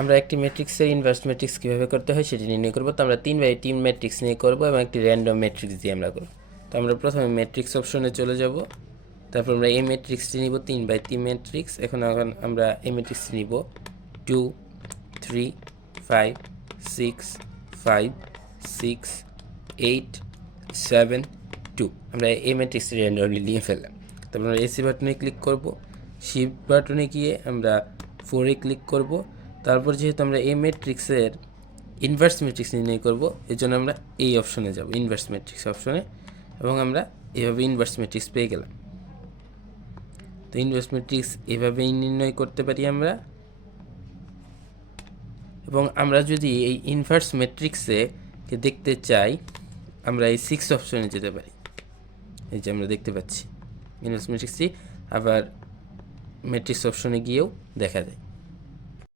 আমরা একটি ম্যাট্রিক্সের ইনভার্স ম্যাট্রিক্স কীভাবে করতে হয় সেটি নির্ণয় করব। তো আমরা 3x3 ম্যাট্রিক্স নিয়ে করব এবং একটি র্যান্ডম ম্যাট্রিক্স দিয়ে আমরা করব। তো আমরা প্রথমে ম্যাট্রিক্স অপশনে চলে যাব, তারপর আমরা এই ম্যাট্রিক্সটি নিব 3x3 ম্যাট্রিক্স। এখন আমরা এই ম্যাট্রিক্সটি নিব 2 3 5 6 5 6 8 7 2। আমরা এই ম্যাট্রিক্সটি র্যান্ডমলি নিয়ে ফেললাম। তারপর আমরা এসি বাটনে ক্লিক করব, শিফট বাটনে গিয়ে আমরা 4-এ ক্লিক করব। তারপর যেহেতু আমরা এই ম্যাট্রিক্সের ইনভার্স ম্যাট্রিক্স নির্ণয় করব, এই জন্য আমরা এই অপশনে যাব, ইনভার্স ম্যাট্রিক্স অপশনে, এবং আমরা এভাবে ইনভার্স ম্যাট্রিক্স পেয়ে গেলাম। তো ইনভার্স ম্যাট্রিক্স এভাবেই নির্ণয় করতে পারি আমরা। এবং আমরা যদি এই ইনভার্স ম্যাট্রিক্সে দেখতে চাই, আমরা এই 6 অপশনে যেতে পারি। এই যে আমরা দেখতে পাচ্ছি ইনভার্স ম্যাট্রিক্সটি আবার ম্যাট্রিক্স অপশনে গিয়েও দেখা যায়।